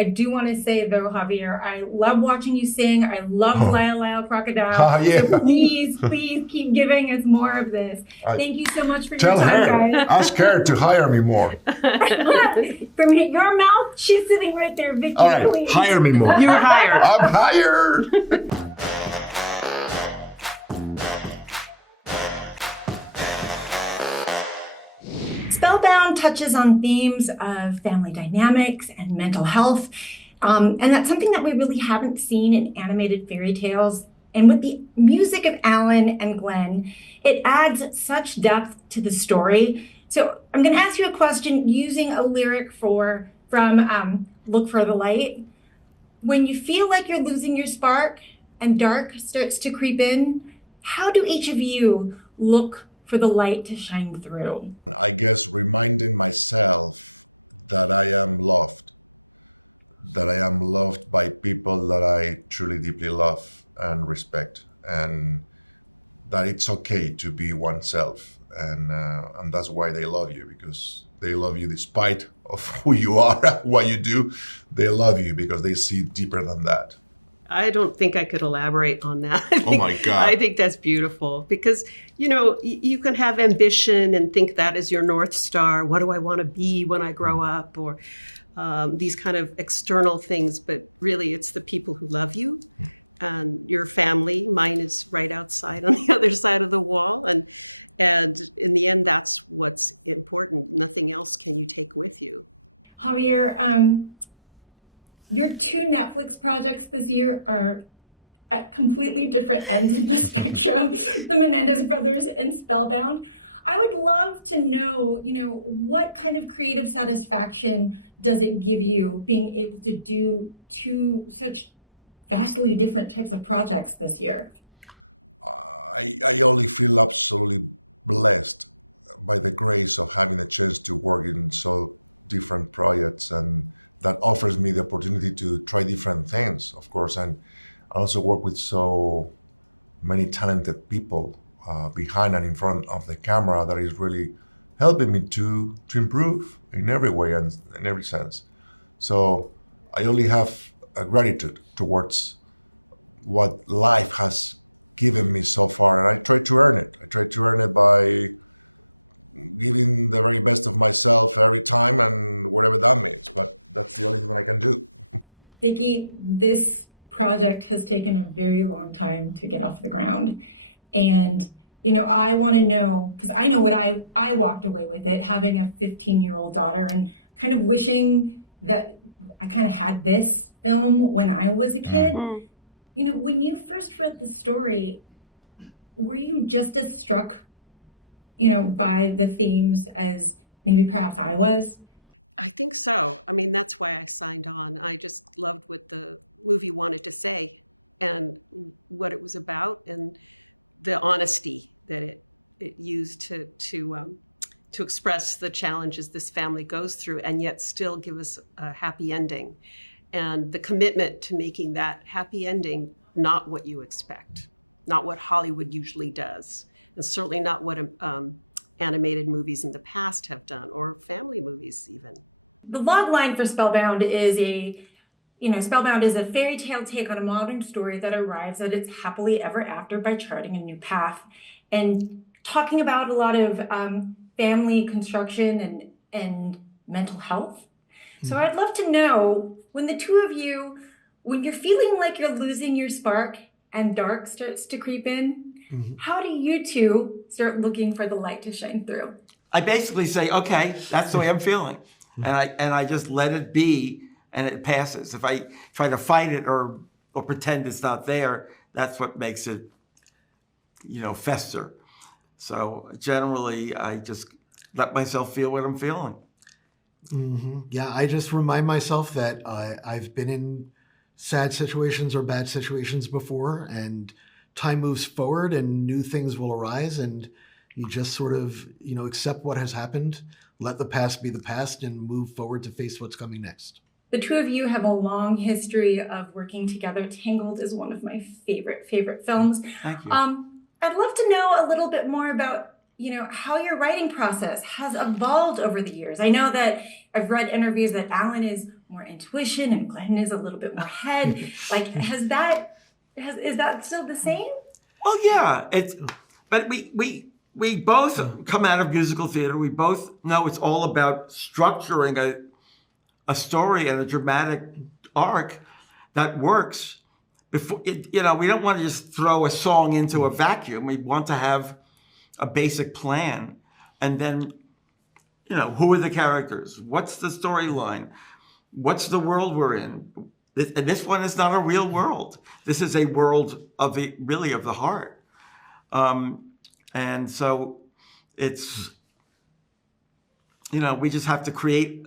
I do want to say, though, Javier, I love watching you sing. I love Lyle Lyle Crocodile. Yeah. So please keep giving us more of this. Thank you so much for your time, guys. Ask her to hire me more. From your mouth, she's sitting right there, Vicky. All right, please. hire me more. You're hired. I'm hired. Spellbound touches on themes of family dynamics and mental health. And that's something that we really haven't seen in animated fairy tales. And with the music of Alan and Glenn, it adds such depth to the story. So I'm going to ask you a question using a lyric from Look for the Light. When you feel like you're losing your spark and dark starts to creep in, how do each of you look for the light to shine through? I guess reminding myself that I am loved by people that I truly deeply love and respect, and that it's okay to be oneself, and that's why they love you, because they love you despite of who you are, what you do. They love you because they see deeper than that. I don't think I could elaborate on that. Oh my God. I think that's beautiful because, you can have ambition and think that is your North Star. What do I want to be when I grow up? Or these kind of external things. But really, it's the people who love you and your family. Mine is right outside on the other side of the wall. And in the end, that's what's important. Nothing else can you take with you. Javier, your two Netflix projects this year are at completely different ends of the spectrum, the Menendez brothers and Spellbound. I would love to know, what kind of creative satisfaction does it give you being able to do two such vastly different types of projects this year? I only feel absolutely blessed by the grace of having a chance to work in so different projects, and that offers me the opportunity to try different things, of course, and I also work with so many talented people behind and in front of the camera that is really helping me to improve in every way and in every sense. So I only have a gratitude towards what life has given me so far, and I try to earn it. I try to earn it by giving the very best of myself every time, and whatever that means, but that's the only thing I can do. Vicky, this project has taken a very long time to get off the ground. And, I want to know, because I know what I walked away with it, having a 15-year-old daughter and kind of wishing that I kind of had this film when I was a kid. Mm-hmm. When you first read the story, were you just as struck, by the themes as maybe perhaps I was? I think so. I mean, that's why I signed on. I just loved what the movie wanted to say and what it was about, and the honesty that it used to express the challenges this family goes through, and yet still give us a happy ending, and the commitment to making that happy ending not what you expect, not what Hollywood usually does, and certainly not what animated movies in the past have done, or family movies even. The log line for Spellbound is Spellbound is a fairy tale take on a modern story that arrives at its happily ever after by charting a new path, and talking about a lot of family construction and mental health. So I'd love to know, when the two of you, when you're feeling like you're losing your spark and dark starts to creep in, how do you two start looking for the light to shine through? I basically say, okay, that's the way I'm feeling. And I just let it be, and it passes. If I try to fight it or pretend it's not there, that's what makes it, fester. So generally, I just let myself feel what I'm feeling. Mm-hmm. Yeah, I just remind myself that I've been in sad situations or bad situations before, and time moves forward and new things will arise, and you just sort of, accept what has happened, let the past be the past, and move forward to face what's coming next. The two of you have a long history of working together. Tangled is one of my favorite films. Thank you. I'd love to know a little bit more about, how your writing process has evolved over the years. I know that I've read interviews that Alan is more intuition and Glenn is a little bit more head. Like, is that still the same? Well, yeah, but we both come out of musical theater. We both know it's all about structuring a story and a dramatic arc that works. Before we don't want to just throw a song into a vacuum. We want to have a basic plan, and then who are the characters? What's the storyline? What's the world we're in? And this one is not a real world. This is a world of the heart. And so it's, we just have to create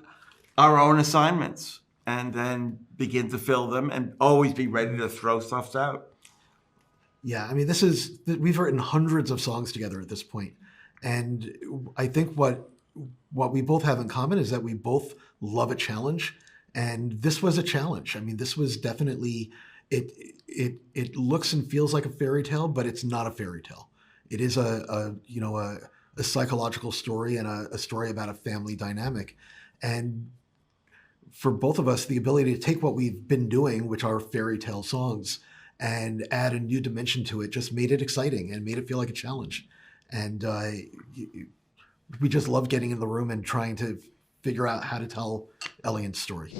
our own assignments and then begin to fill them and always be ready to throw stuff out. Yeah, I mean, we've written hundreds of songs together at this point. And I think what we both have in common is that we both love a challenge. And this was a challenge. I mean, this was definitely, it looks and feels like a fairy tale, but it's not a fairy tale. It is a psychological story and a story about a family dynamic. And for both of us, the ability to take what we've been doing, which are fairy tale songs, and add a new dimension to it just made it exciting and made it feel like a challenge. And we just love getting in the room and trying to figure out how to tell Ellian's story.